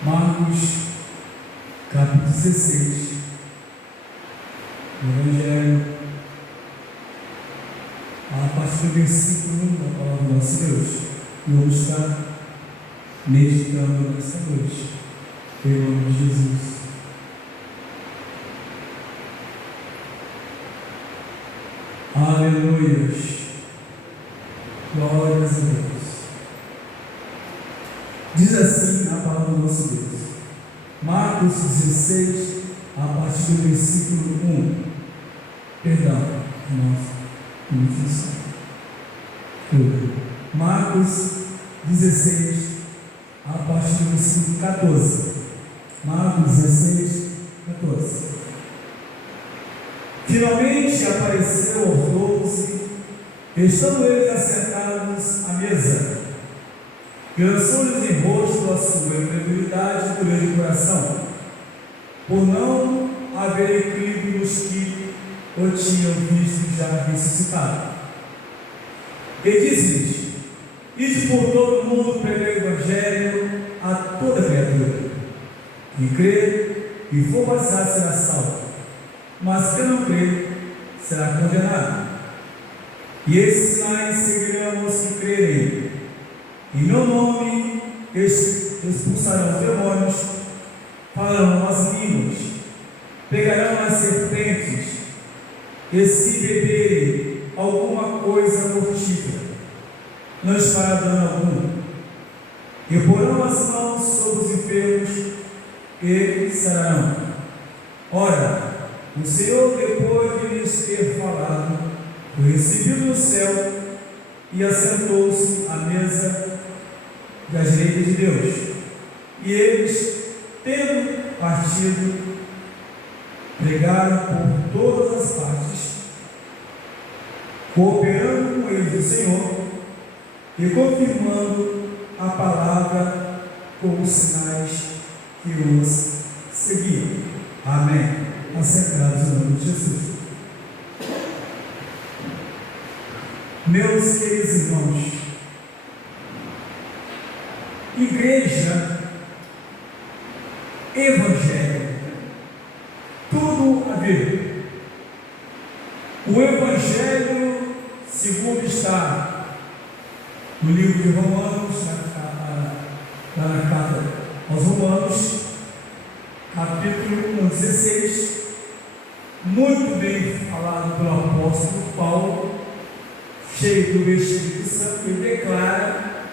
Marcos, capítulo 16, o Evangelho, a partir do versículo 1 da palavra do nosso Deus, e vamos estar meditando nessa noite, em nome de Jesus. Aleluia, glórias a Deus. Diz assim a palavra do nosso Deus, Marcos 16, a partir do versículo 1. Perdão, nossa, Marcos 16, a partir do versículo 14. Marcos 16, 14. Finalmente apareceu aos 12, estando eles assentados à mesa, e lançou-lhes em rosto a sua incredulidade e dureza de coração, por não haverem crido nos que o tinham visto já ressuscitado. E disse-lhes: ide por todo o mundo pregar o Evangelho a toda criatura. Quem crer e for batizado será salvo, mas quem não crer será condenado. E esses sinais seguirão os que crerem. Em meu nome expulsarão os demônios, falarão as línguas, pegarão as serpentes, e se beberem alguma coisa mortífera, não lhes fará dano algum. E porão as mãos sobre os enfermos e sararão. Ora, o Senhor, depois de lhes ter falado, foi recebido no céu e assentou-se à mesa da direita de Deus. E eles, tendo partido, pregaram por todas as partes, cooperando com eles o Senhor e confirmando a palavra com os sinais que os seguiam. Amém. Assentados em nome de Jesus. Meus queridos irmãos, igreja, evangelho, tudo a ver. O evangelho, segundo está no livro de Romanos, na carta aos Romanos, capítulo 16, muito bem falado pelo apóstolo Paulo, cheio do Espírito Santo, ele declara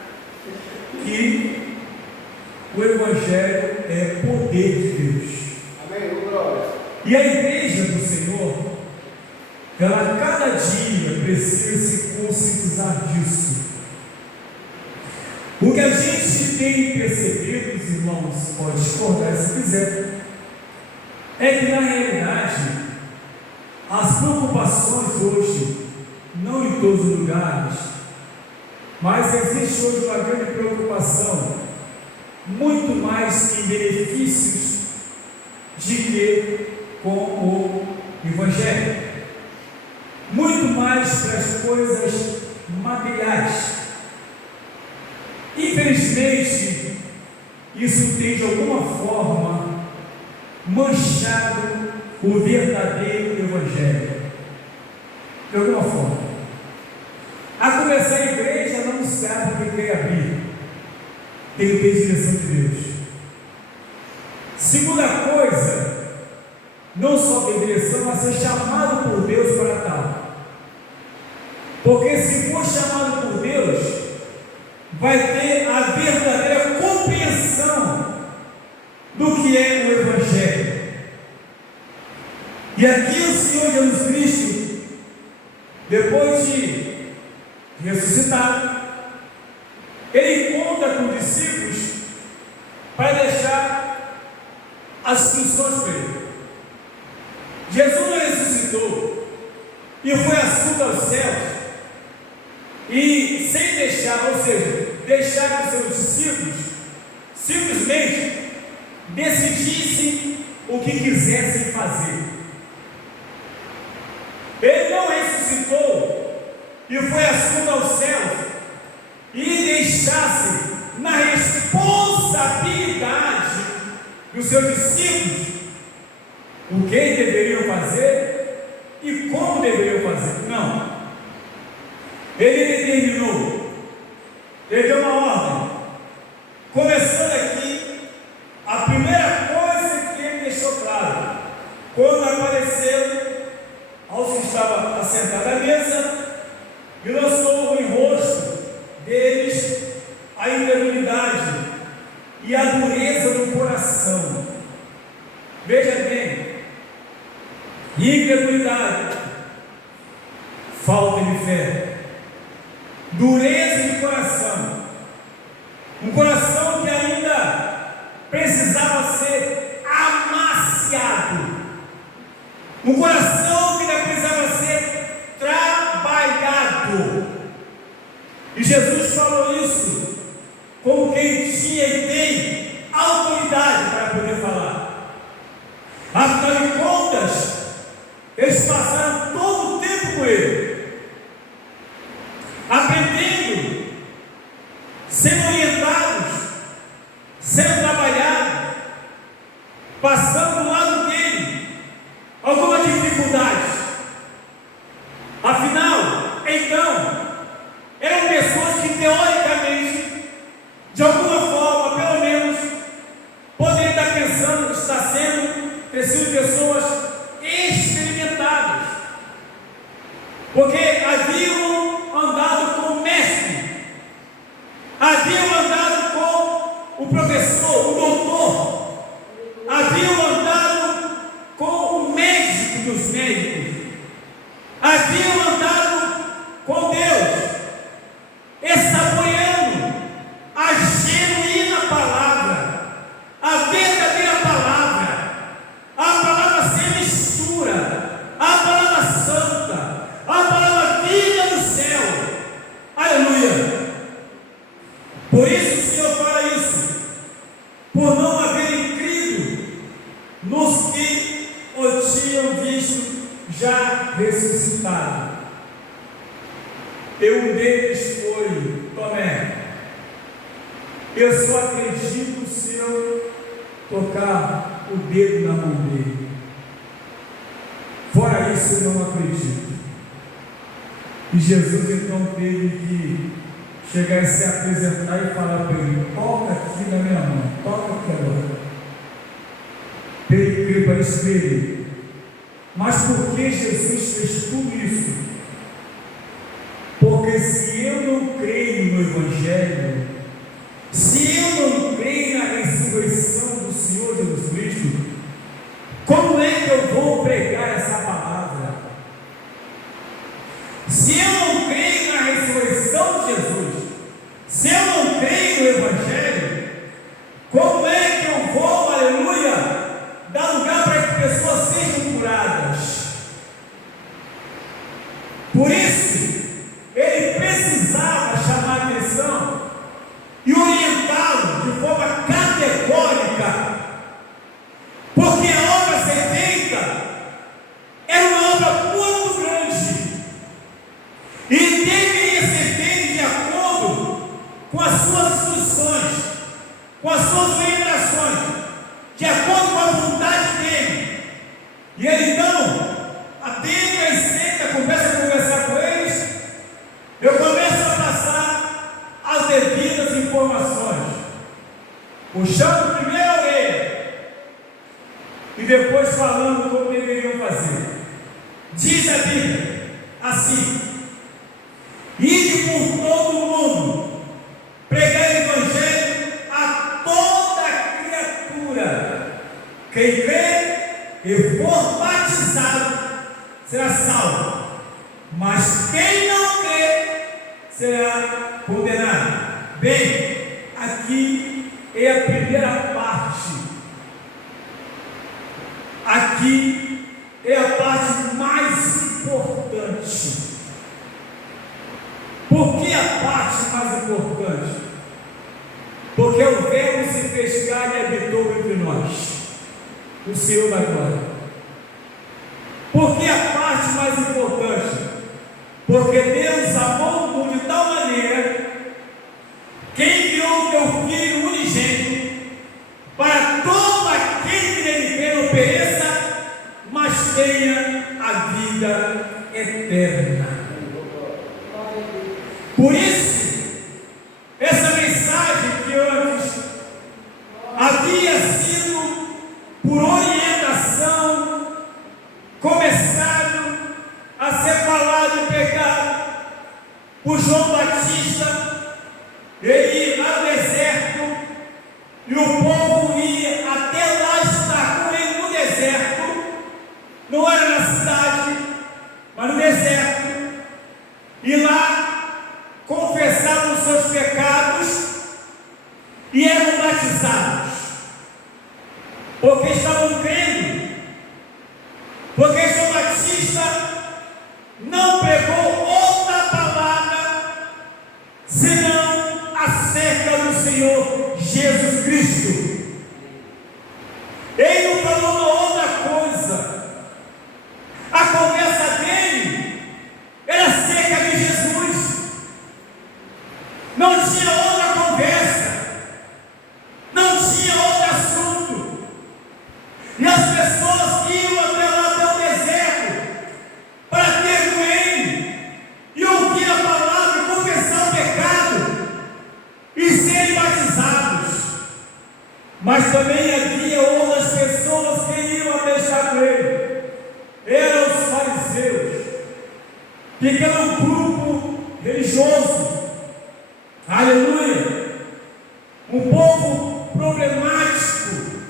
que o Evangelho é poder de Deus. Amém, glória. E a igreja do Senhor, ela cada dia precisa se conscientizar disso. O que a gente tem percebido, os irmãos podem discordar se quiser, é que na realidade as preocupações hoje, não em todos os lugares, mas existe hoje uma grande preocupação, muito mais em benefícios de que com o Evangelho, muito mais para as coisas materiais. Infelizmente, isso tem de alguma forma manchado o verdadeiro Evangelho. De alguma forma. A começar a igreja não sabe o que quer abrir. Tem que ter direção de Deus. Segunda coisa, não só ter direção, mas ser chamado por Deus para tal. Porque se for chamado por Deus, vai ter a verdadeira compreensão do que é o Evangelho. E aqui o Senhor Jesus Cristo, depois de ressuscitado, ele encontra com os discípulos para deixar as instruções para ele. Jesus não ressuscitou e foi assunto aos céus, e sem deixar, ou seja, deixar que os seus discípulos simplesmente decidissem o que quisessem fazer. Ele não ressuscitou e foi assunto aos céus e deixasse na responsabilidade os seus discípulos o que deveriam fazer e como deveriam fazer. Não. Ele determinou, ele deu uma ordem. Começando aqui, a primeira coisa que ele deixou claro, quando apareceu aos que estavam assentados à mesa, e lançou em rosto deles a incredulidade e a dureza do coração. Veja bem, incredulidade, falta de fé, dureza de coração, um coração que ainda precisava ser amaciado, um coração que ainda precisava ser trabalhado. E Jesus falou isso como quem tinha e tem autoridade para poder falar. Afinal de contas, eles passaram todo o tempo com ele, aprendendo, sendo orientados, sendo trabalhados, passando do lado dele algumas dificuldades. Afinal, então, eram pessoas que teoricamente, de alguma forma, pelo menos, poderiam estar pensando, ter sido pessoas experimentadas, porque haviam andado com o mestre, haviam andado com o professor, o doutor, haviam andado com o médico dos médicos, haviam andado com Deus, saboreando a genuína palavra, a verdadeira palavra, a palavra sem mistura, a palavra santa, a palavra vinda do céu. Aleluia! Por isso o Senhor fala isso, por não haverem crido nos que o tinham visto já ressuscitado. E um deles foi Tomé. Eu só acredito se eu tocar o dedo na mão dele. Fora isso, eu não acredito. E Jesus então teve que chegar e se apresentar e falar para ele: toca aqui na minha mão, toca aqui agora. Ele crê para espelho. Mas por que Jesus fez tudo isso? Porque se eu não creio no Evangelho, se eu não creio na ressurreição do Senhor Jesus Cristo, como é que eu vou pregar essa palavra? Se eu não creio na ressurreição de Jesus, se eu não creio no Evangelho, como é que eu vou, aleluia, dar lugar para que pessoas sejam curadas? Por isso, ele precisava chamar a atenção e orientá-lo de forma categórica, porque a obra a ser feita era uma obra muito grande e deveria ser feita de acordo com as suas instruções, com as suas orientações, de acordo com a vontade dele. E ele então, atenta e senta, começa a conversar com eles. Eu começo a passar as devidas informações, puxando primeiro a orelha e depois falando como deveriam fazer. Diz a Bíblia assim: ide por todo o mundo, pregai o Evangelho a toda criatura. Quem crê e for batizado será salvo, mas quem não crê será condenado. Bem, aqui é a primeira parte, aqui é a parte mais importante. Por que a parte mais importante? Porque o Verbo se fez carne e habitou entre nós, o Senhor da glória. Por que a parte mais importante? Porque Deus amou o mundo de tal maneira que enviou o teu Filho unigênito para todo aquele batizados, porque estavam crendo, porque João Batista não pregou outra palavra senão acerca do Senhor Jesus Cristo. Ele não falou uma outra coisa. A conversa dele era acerca de Jesus. Não tinha outra conversa, não tinha outro assunto. E as pessoas iam até lá, até o deserto, para ter com ele e ouvir a palavra, e confessar o pecado e serem batizados. Mas também havia outras pessoas que iam até estar com ele. Eram os fariseus, pequeno grupo religioso. Aleluia! Um povo problemático,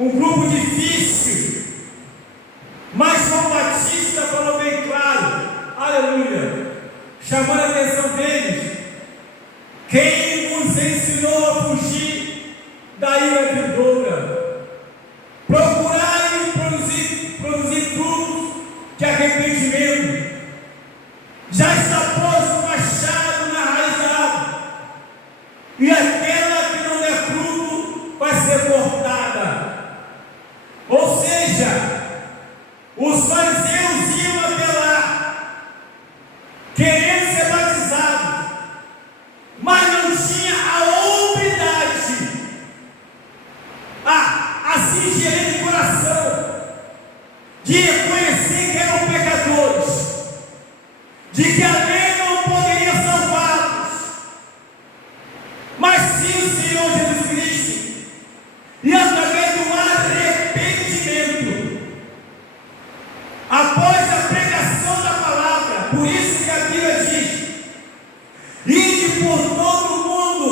um grupo difícil. Mas João Batista falou bem claro, aleluia, chamando a atenção deles: quem vos ensinou a fugir da ira vindoura? Procurai produzir frutos de arrependimento. Já está posto o machado na raiz da árvore, e aquela que não der fruto vai ser cortada. Ou seja, os fariseus iam até lá, querendo ser batizados, mas não tinha a humildade, a singeleza de coração, de reconhecer que eram pecadores, de que a lei não poderia salvá-los, mas sim o Senhor Jesus Cristo. E através do arrependimento, após a pregação da palavra, por isso que a Bíblia diz: ide por todo o mundo,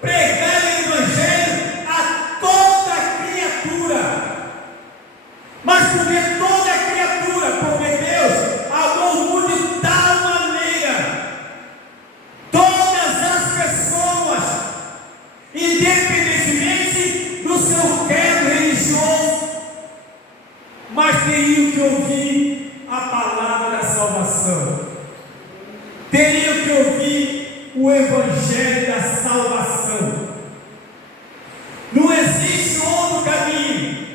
pregai o Evangelho a toda criatura. Mas por que toda criatura? Porque Deus amou o mundo de tal maneira, todas as pessoas, independentemente do seu credo religioso, mas teriam que ouvir a palavra da salvação, teriam que ouvir o Evangelho da salvação. Não existe outro caminho.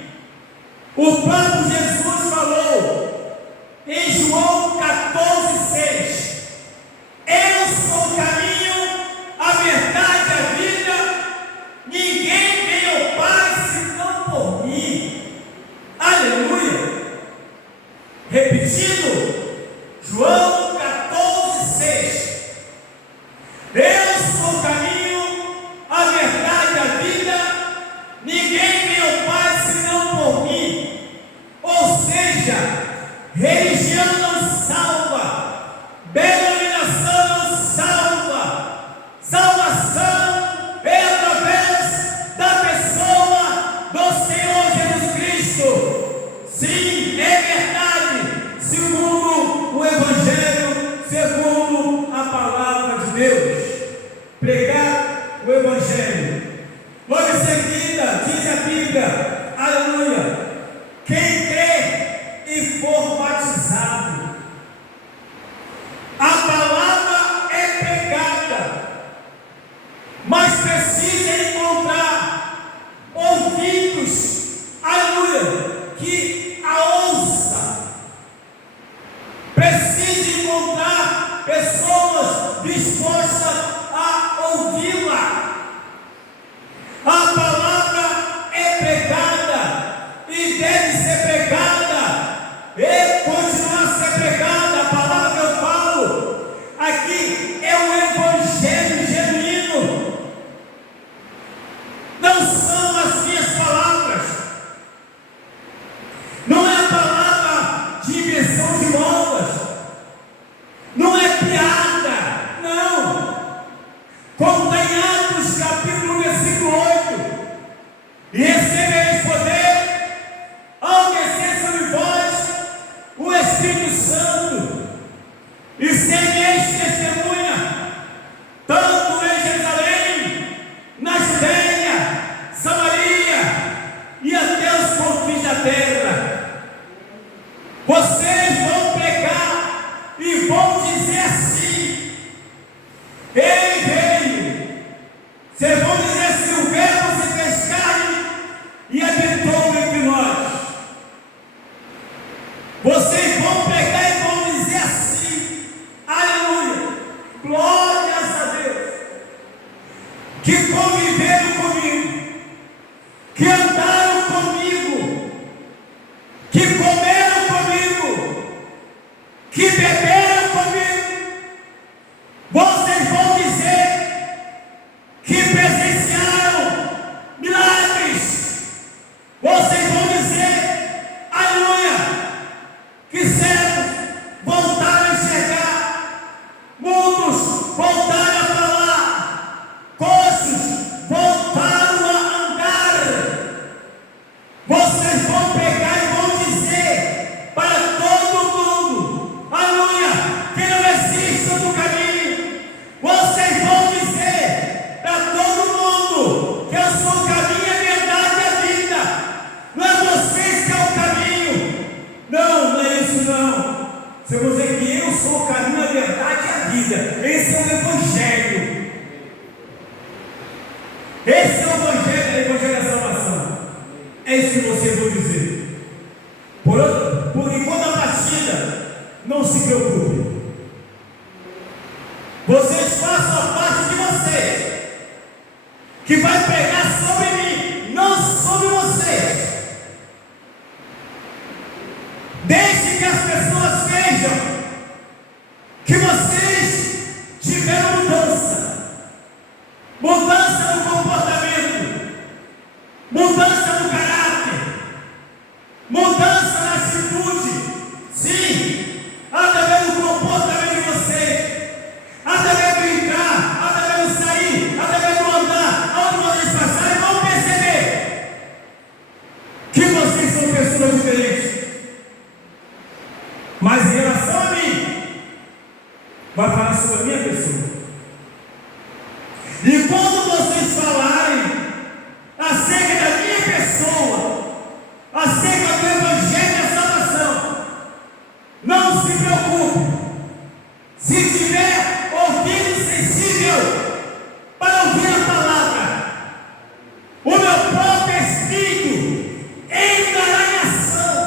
O próprio Jesus falou em João 14,6: eu sou o caminho, a verdade e a vida, ninguém vem ao Pai senão por mim. Aleluia! Repetindo, João 14,6: eu sou o caminho, a verdade e a vida, ninguém vem ao Pai senão por mim. Ou seja, religião não salva, denominação não salva. Salvação é através da pessoa do Senhor Jesus Cristo. Sim, é verdade, segundo o Evangelho, segundo a palavra de Deus. Pregar o Evangelho. Logo em seguida, diz a Bíblia, aleluia: quem crê e for batizado, a palavra é pregada, mas precisa encontrar ouvidos, aleluia, que a ouça. Precisa encontrar pessoas dispostas a ouvir Vocês vão dizer assim: o Verbo se fez carne e habitou entre nós. Vocês vão pregar e vão dizer assim: aleluia, glórias a Deus, que conviveram comigo, que andaram comigo, que comeram comigo, que beberam comigo. Vocês vão dizer que presenciaram milagres. Vocês vão dizer, aleluia, que cegos voltaram a enxergar, mudos voltaram a falar, coxos voltaram a andar. Vocês vão pegar e vão dizer para todo mundo, aleluia, que não existe outro caminho. Vocês vão dizer para todo mundo que eu sou o caminho, a verdade e a vida. Não é vocês que é o caminho. Não, não é isso não. Você vai dizer que eu sou o caminho, a verdade e a vida. Esse é o Evangelho. Esse é o Evangelho da salvação. É isso que vocês vão dizer. Por contrapartida, não se preocupe. Vocês façam a parte de vocês, que vai pregar sobre mim, não sobre vocês. Deixe que as pessoas vejam que vocês tiveram mudança no comportamento, mudança no caráter, mudança na atitude. Sim, através do comportamento de vocês, através do entrar, através do sair, através do andar, aonde vocês passarem, vão perceber que vocês são pessoas diferentes. Mas em relação a mim, vai falar sobre a minha pessoa. E quando vocês falarem acerca da minha pessoa, acerca do Evangelho da salvação, não se preocupe. Se tiver ouvido sensível para ouvir a palavra, o meu próprio Espírito entrará em ação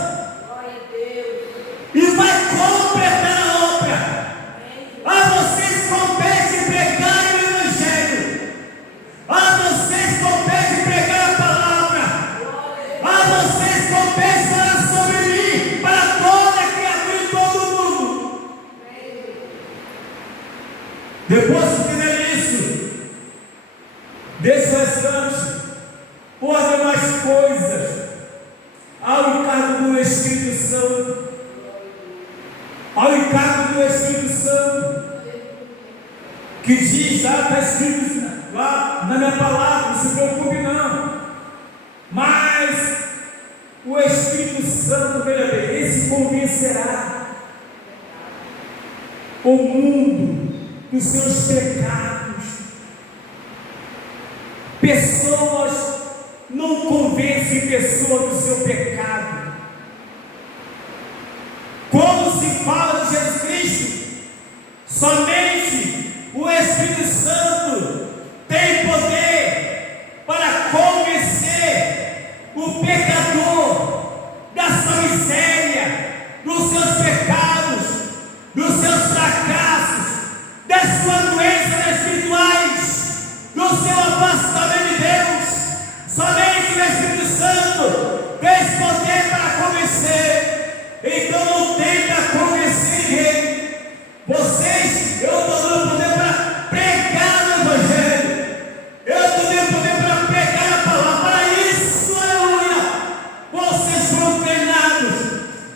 e vai completar a obra. A vocês compete pregar o Evangelho. A vocês compete pregar a palavra. A vocês compete falar sobre mim para toda criatura e todo mundo. Depois que fizer isso, deixa o restante, por demais coisas, ao encargo do Espírito Santo. Ao encargo do Espírito Santo, que diz, está escrito lá na minha palavra, não se preocupe não. Mas o Espírito Santo, veja bem, esse convencerá o mundo dos seus pecados. Pessoas não convencem pessoas do seu pecado. Quando se fala de Jesus Cristo, somente o Espírito Santo tem poder para convencer o pecador da sua miséria, dos seus pecados, dos seus fracassos, das suas doenças espirituais, do seu afastamento de Deus. Somente o Espírito Santo tem poder para convencer. Então não tenta convencer ninguém. Vocês, eu estou dando poder para pregar o Evangelho. Eu estou dando poder para pregar a palavra. Para isso, aleluia, vocês foram treinados.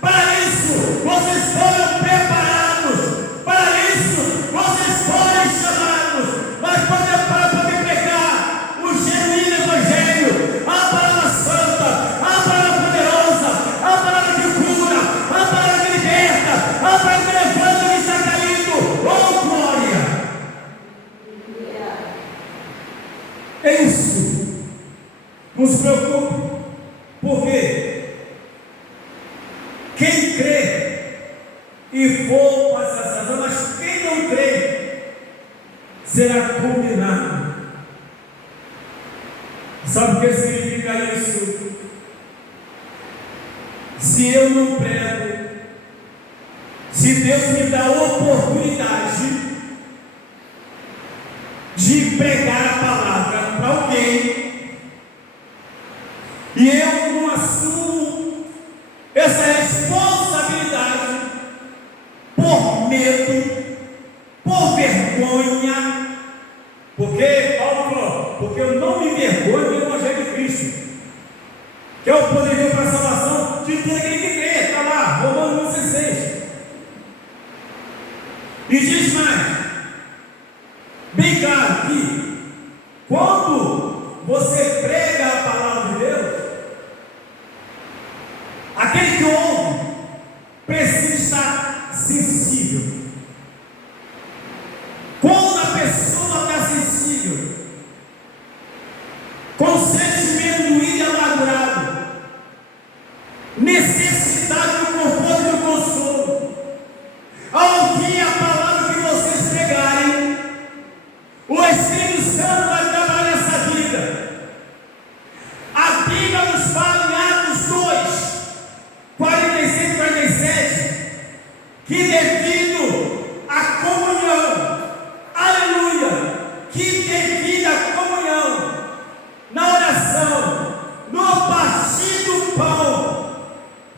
Para isso, vocês foram preparados. Para isso, vocês foram chamados. Mas para poder pregar o genuíno Evangelho, a palavra santa, a palavra poderosa, a palavra que cura, a palavra que liberta, a palavra que levanta o que está caído. Oh, glória! É isso. Não se preocupe. Por quê? Quem crê e for para essa salvação, mas quem não crê será condenado. Sabe o que significa isso? Se eu não prego, se Deus me dá a oportunidade de pregar a palavra para alguém, e eu não assumo essa responsabilidade por medo, por vergonha, porque Paulo falou, porque eu não me envergonho do Evangelho de Cristo, que é o poder para a salvação de todo aquele que crê. Está lá, Romanos 16. E diz mais, bem claro, que quando você prega a palavra de Deus, aquele que ouve precisa estar sensível. Quando a pessoa está sensível, com sentimento doído e amargurado, necessidade do conforto e do consolo, ao ouvir a palavra que vocês pregarem, o Espírito Santo vai trabalhar nessa vida. A Bíblia nos fala em Atos 2, 46 e 47, que devido à comunhão, aleluia, que devido à comunhão, na oração, no partir do pão,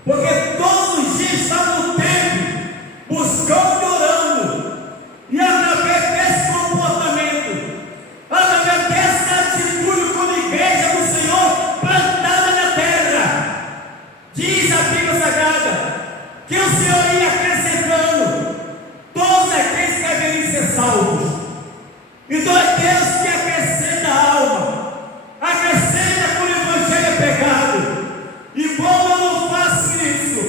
porque todos os dias estavam no templo, buscando e orando, e através desse comportamento, através dessa atitude como igreja do Senhor, plantada na terra, diz a Bíblia Sagrada, que o Senhor ia acrescentando todos aqueles que deveriam ser salvos. Então é Deus que acrescenta a alma, acrescenta quando o Evangelho é pregado. E quando eu não faço isso,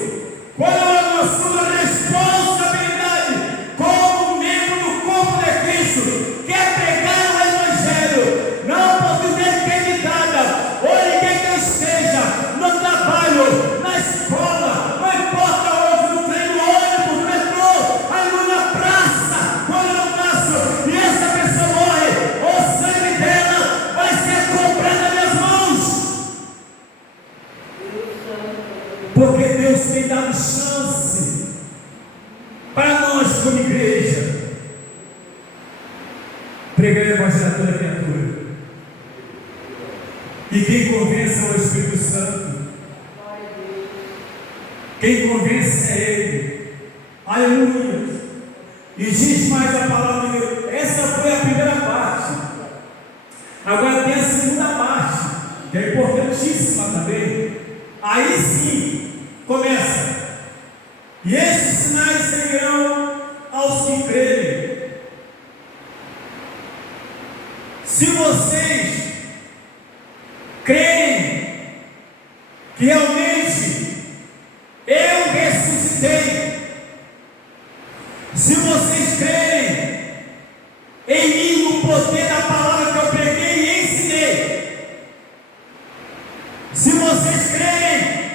quando eu não assumo a responsabilidade como membro do corpo de Cristo, que é pregar o Evangelho, não oportunidade que é me dada, onde quer que eu esteja, no trabalho, na escola, não importa onde, no trem, no ônibus, no metrô, ali na praça, quando eu passo, e essa pessoa morre, o sangue dela vai ser comprado nas minhas mãos. Porque Deus tem dado chance para nós como igreja pregar o Evangelho a toda criatura. E quem convence é o Espírito Santo. Quem convence é Ele. Aleluia. E diz mais a palavra de Deus. Essa foi a primeira parte. Agora tem a segunda parte, que é importantíssima também. Aí sim, começa. E estes sinais seguirão aos que crerem. Se vocês crerem que realmente eu ressuscitei, se vocês crerem em mim, no poder da palavra que eu preguei e ensinei, se vocês crerem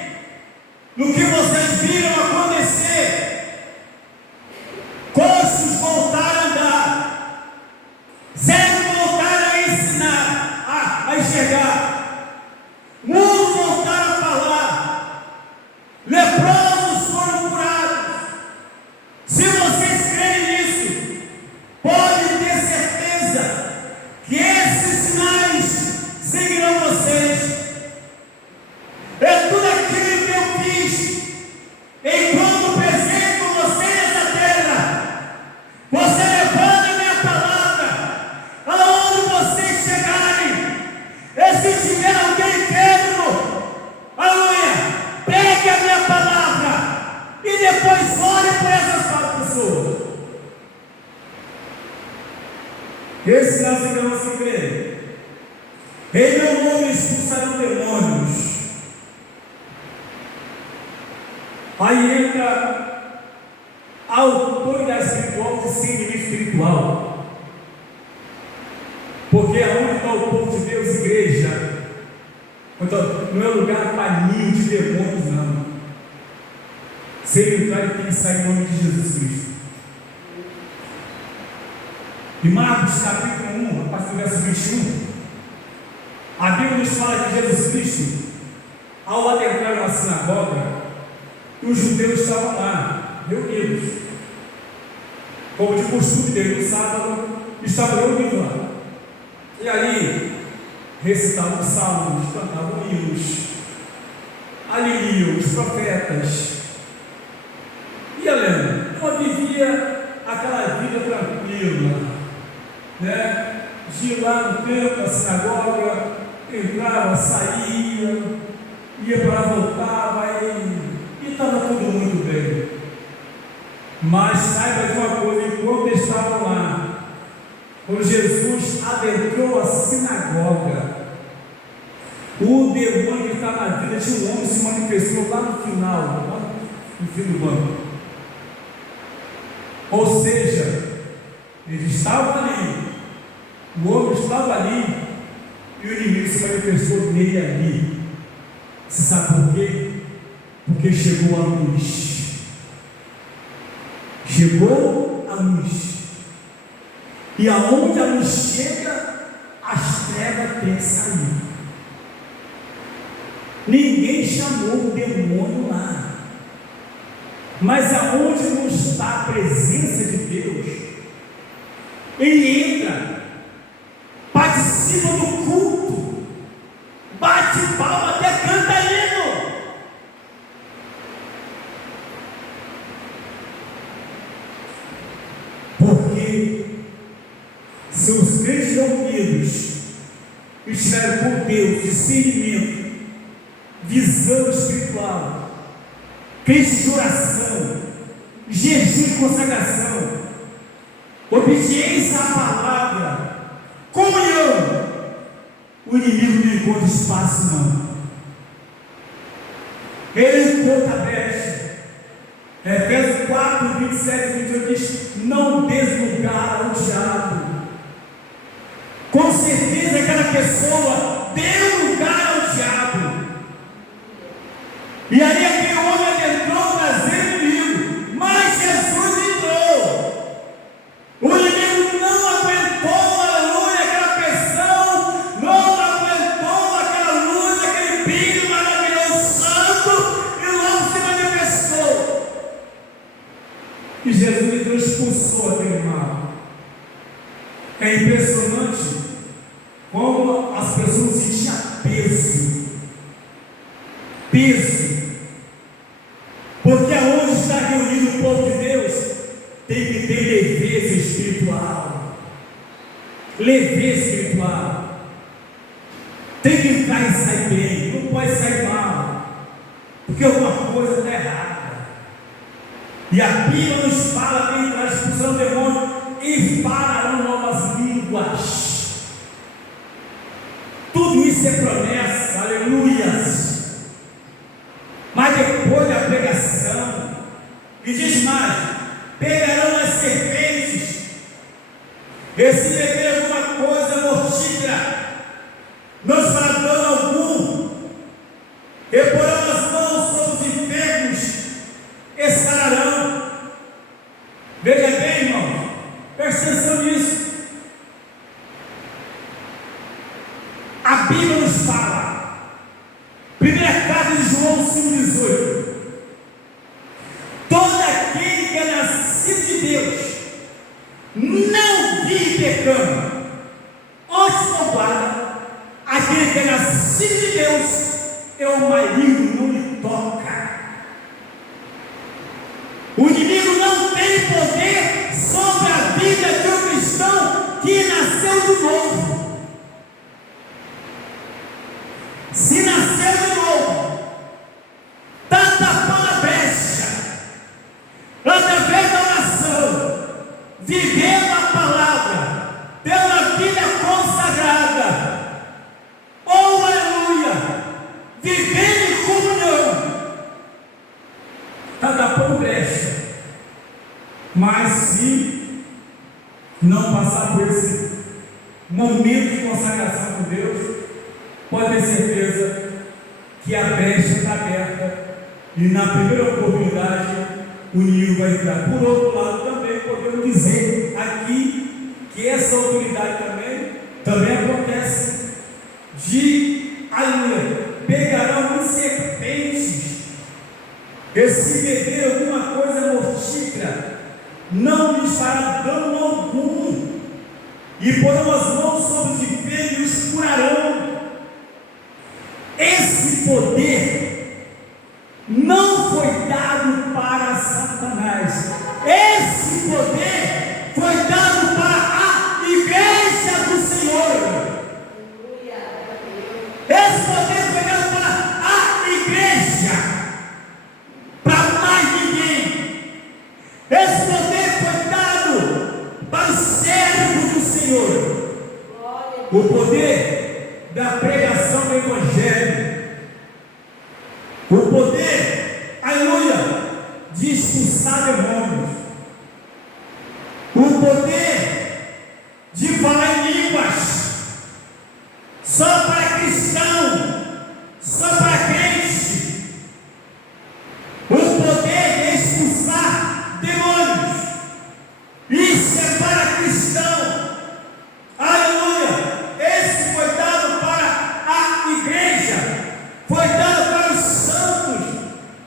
no que vocês viram acontecer, coxos voltaram a andar, cegos voltaram a ensinar, a enxergar, mudos voltaram a falar, leprosos foram curados. Se vocês creem nisso, podem ter certeza que esses sinais seguirão vocês. É tudo aquilo que eu fiz enquanto presente com você nessa terra. Você levando a minha palavra aonde vocês chegarem. E se tiver alguém querendo, aleluia, pegue a minha palavra e depois ore por essas 4 pessoas. Esse sinal seguirão se crerem. Em meu nome expulsarão demônios. Aí entra a autoridade espiritual de discernimento espiritual. Porque aonde está o povo de Deus, igreja, não é lugar para ninho de demônios, não. Se ele entrar, ele tem que sair em nome de Jesus Cristo. E Marcos capítulo 1, a partir do verso 21, A Bíblia nos fala que Jesus Cristo, ao adentrar na sinagoga, os judeus estavam lá, reunidos, como de costume dele, no sábado, estavam reunidos lá. E ali, recitavam salmos, cantavam hinos, ali iam os profetas. E Helena, ela vivia aquela vida tranquila, né? De ir lá no templo, na sinagoga, entrava, saía, ia para lá, voltava e estava tudo muito bem. Mas saiba de uma coisa, enquanto estavam lá, quando Jesus adentrou a sinagoga, o demônio que está na vida de um homem se manifestou lá no final, lá no fim do banco. Ou seja, ele estava ali, o homem estava ali, e o inimigo se manifestou nele ali. Você sabe por quê? Porque chegou a luz. Chegou a luz. E aonde a luz chega, as trevas têm que sair. Ninguém chamou o demônio lá. Mas aonde não está a presença de Deus, ele entra, participa do culto, bate palma, até canta hino. Porque se os crentes reunidos estiverem com Deus, discernimento, visão espiritual, crente de oração, jejum de consagração, obediência à palavra, comunhão, o inimigo não encontra espaço não. Ele encontra a brecha. Efésios 4, 27 e 28 diz: não des lugar ao diabo. Com certeza aquela pessoa deu lugar ao diabo. E aí aquele homem adentrou trazendo inimigo, mas Jesus entrou. O inimigo não aguentou, aleluia, aquela pressão, não aguentou aquela luz, aquele brilho maravilhoso, santo, e logo se manifestou. E Jesus entrou e expulsou aquele mal. É impressionante como as pessoas sentiam peso. Peso. Porque aonde está reunido o povo de Deus, tem que ter leveza espiritual. Leveza espiritual. Tem que entrar e sair bem, não pode sair mal, porque alguma coisa está errada. E a Bíblia nos fala bem da expulsão do demônio: e falarão novas línguas. Tudo isso é promessa, aleluias. Mas depois da pregação, e diz mais: pegarão as serpentes, e se beber alguma coisa mortífera, não os fará dano algum, e porão as mãos sobre os enfermos, e sararão. Veja bem, irmão, presta atenção nisso. A Bíblia nos fala, primeira carta de João 5,18: todo aquele que é nascido de Deus não vive pecando. Antes não guarda, aquele que é nascido de Deus é o maligno, não lhe toca. O inimigo não tem poder sobre a vida de um cristão que nasceu de novo. Se nasceu de novo, está tapando a brecha, através da oração, vivendo a palavra, tendo a vida consagrada, oh aleluia, vivendo em comunhão, está tapando brecha. Mas se não passar por esse momento de consagração com Deus, pode ter certeza que a brecha está aberta, e na primeira oportunidade o inimigo vai entrar. Por outro lado, também podemos dizer aqui que essa autoridade também acontece de as mãos sobre os enfermos e os curarão. Esse poder não foi dado para Satanás. Esse poder foi dado para a igreja do Senhor. Esse poder foi dado para a igreja, para mais ninguém. Esse poder foi dado para os servos do Senhor. O poder da pregação do Evangelho. O poder, aleluia, de expulsar demônios. O poder de falar em línguas. Só para cristão, só para crente. O poder de expulsar demônios. Isso é para cristão. Aleluia. Esse foi dado para a igreja. Foi dado para os santos.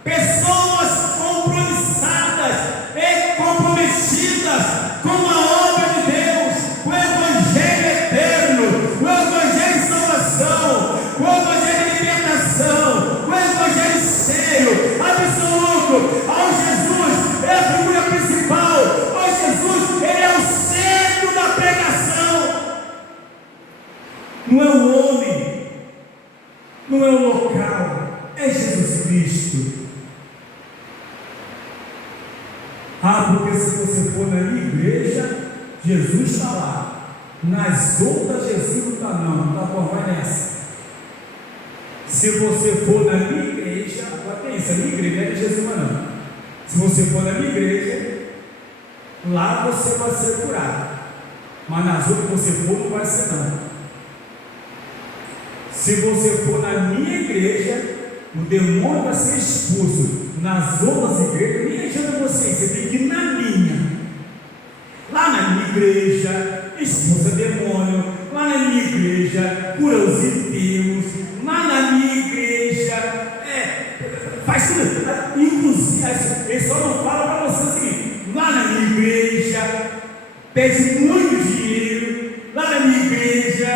Pessoas compromissadas e comprometidas com a obra de Deus, o Evangelho eterno, o Evangelho de salvação, o Evangelho de libertação, o Evangelho sério, absoluto. Ao Jesus é a figura principal. Ao Jesus, ele é o centro da pregação. Não é o homem, não é o local, é Jesus Cristo. Porque se você for na minha igreja, Jesus está lá. Nas outras, Jesus não está, não. Tá bom, vai nessa. Se você for na minha igreja, agora tem isso, a minha igreja não é de Jesus, não. Se você for na minha igreja, lá você vai ser curado. Mas nas outras que você for, não vai ser, não. Se você for na minha igreja, o demônio vai ser expulso. Nas outras igrejas, nem adianta você tem que ir na minha. Lá na minha igreja, expulsa demônio. Lá na minha igreja, cura os enfermos. Lá na minha igreja, faz tudo. Inclusive, ele só não fala para você o seguinte: lá na minha igreja, pede muito dinheiro. Lá na minha igreja,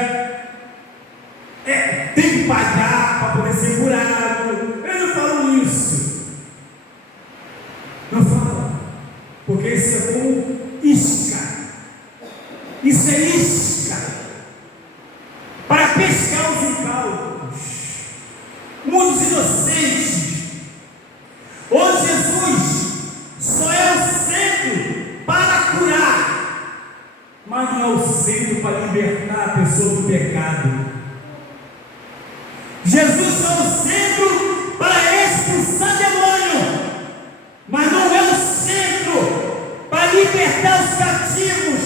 tem que pagar para poder ser curado. Eu não falo isso. Não fala. Porque isso é como isca. Isso é isca para pescar os incautos, muitos inocentes. Onde Jesus só é o centro para curar, mas não é o centro para libertar a pessoa do pecado. Jesus só é o centro para expulsar demônio, mas não é o centro para libertar os cativos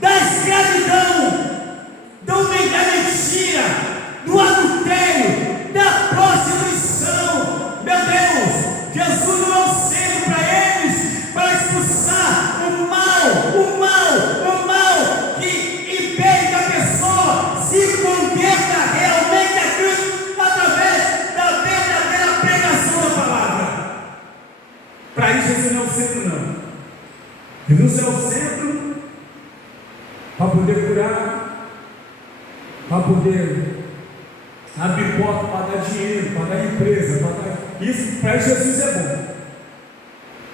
da escravidão, da mentira, do adultério, da prostituição. Meu Deus, Jesus não é o centro para eles, para expulsar o mal que impede que a pessoa se converta realmente a Cristo através da verdadeira pregação da palavra. Para isso, Jesus não é o centro, não. Jesus é o centro para poder curar, para poder abrir porta, para dar dinheiro, para dar empresa, para dar... Isso para Jesus é bom.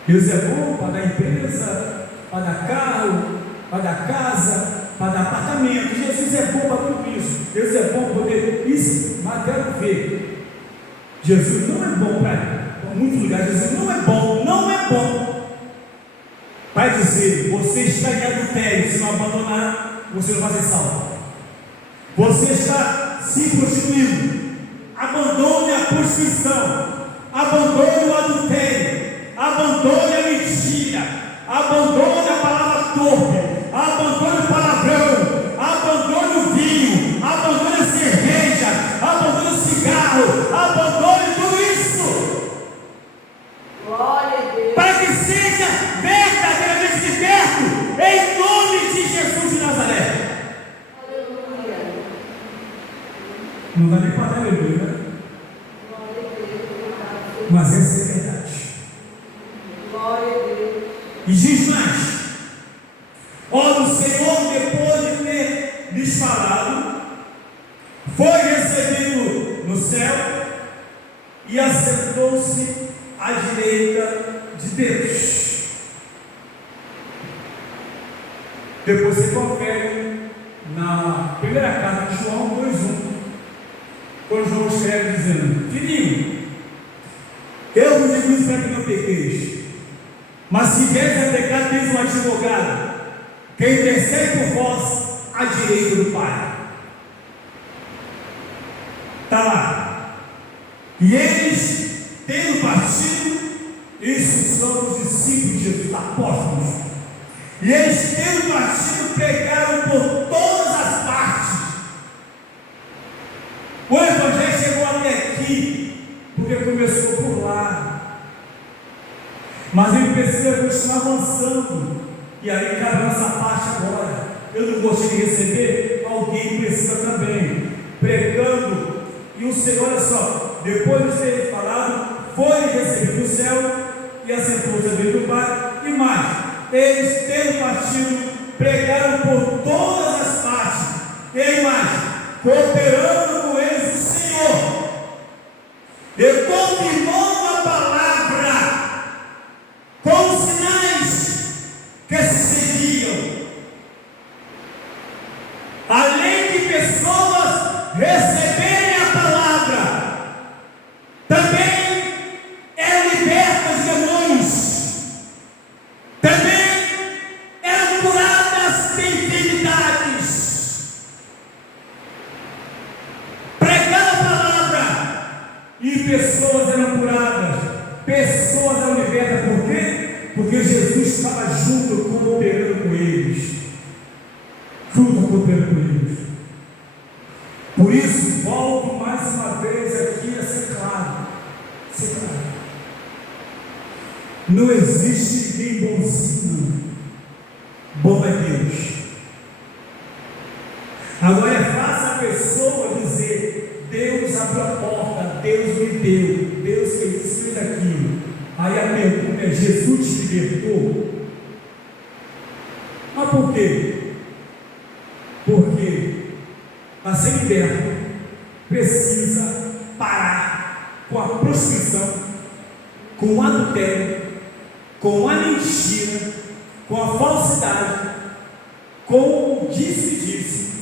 Jesus é bom para dar empresa, para dar carro, para dar casa, para dar apartamento. Jesus é bom para tudo isso. Jesus é bom para poder isso, mas quero ver. Jesus não é bom para muitos lugares. Jesus não é bom para dizer: você está em adultério, se não abandonar, você não vai ser salvo. Você está se prostituindo, abandone a prostituição, abandone o adultério, abandone a mentira, abandone a palavra torpe, abandone o palavrão, abandone o vinho, abandone a cerveja, abandone o cigarro, abandone tudo isso. Glória a Deus. Para que seja verdadeiramente liberto, em nome de Jesus de Nazaré. Aleluia. Não dá nem para dar aleluia, né? Glória a Deus. Mas essa é a verdade. Glória a Deus. E diz mais: ora, o Senhor, depois de ter lhes falado, foi recebido no céu e assentou-se à direita de Deus. Depois você confere na primeira carta de João 2:1, quando João escreve dizendo: filhinho, eu vos digo isso para que não pequeis, mas se vieres a pecar, tens um advogado, que intercede por vós à direita do Pai. Está lá. E eles, tendo partido, isso são os discípulos de Jesus, apóstolos. E eles, tendo partido, pregaram por todas as partes. O Evangelho chegou até aqui, porque começou por lá. Mas ele precisa continuar avançando. E aí cabe a nossa parte agora. Eu não gosto de receber, alguém precisa também. Pregando. E o Senhor, olha só, depois de ter falado, foi recebido do céu e assentou-se à direita do Pai. E mais, eles tendo partido, pregaram por todas as partes. E aí mais, cooperando com eles o Senhor, e confirmando a palavra com os sinais que se seguiam, além de pessoas receberem a palavra, também eram libertas de demônios, também eram curadas de enfermidades, pregando a palavra, e pessoas eram curadas, pessoas eram libertas. Por quê? Porque Jesus estava junto, cooperando com eles, cooperando com eles. Por isso, volto mais uma vez aqui a ser claro, não existe ninguém bonzinho, bom é Deus. Agora é fácil a pessoa dizer: Deus abriu a porta, Deus me deu, Deus fez isso, fez aquilo. Aí a pergunta é: Jesus te libertou? Mas por quê? Porque para ser liberto precisa parar com a prostituição, com o adultério, com a mentira, com a falsidade, com o disse-disse,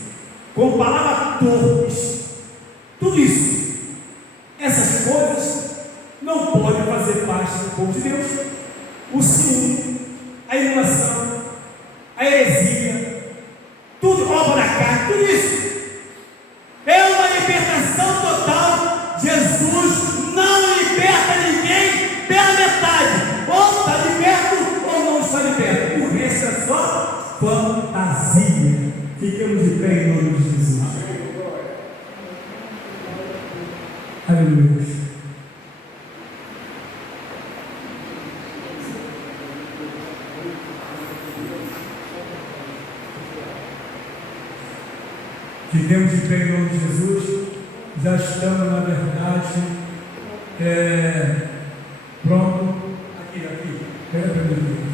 com palavras torpes. Tudo isso, essas coisas não podem fazer parte do povo de Deus. O ciúme, a emulação, a heresia, tudo obra da carne, tudo isso é uma libertação total. Jesus não liberta ninguém pela metade, ou está liberto ou não está liberto. O resto é só fantasia. Ficamos de pé em nome de Jesus. Aleluia. Ficamos de pé em nome de Jesus. Já estamos, na verdade, pronto. Aqui. Pega para mim,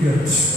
aqui.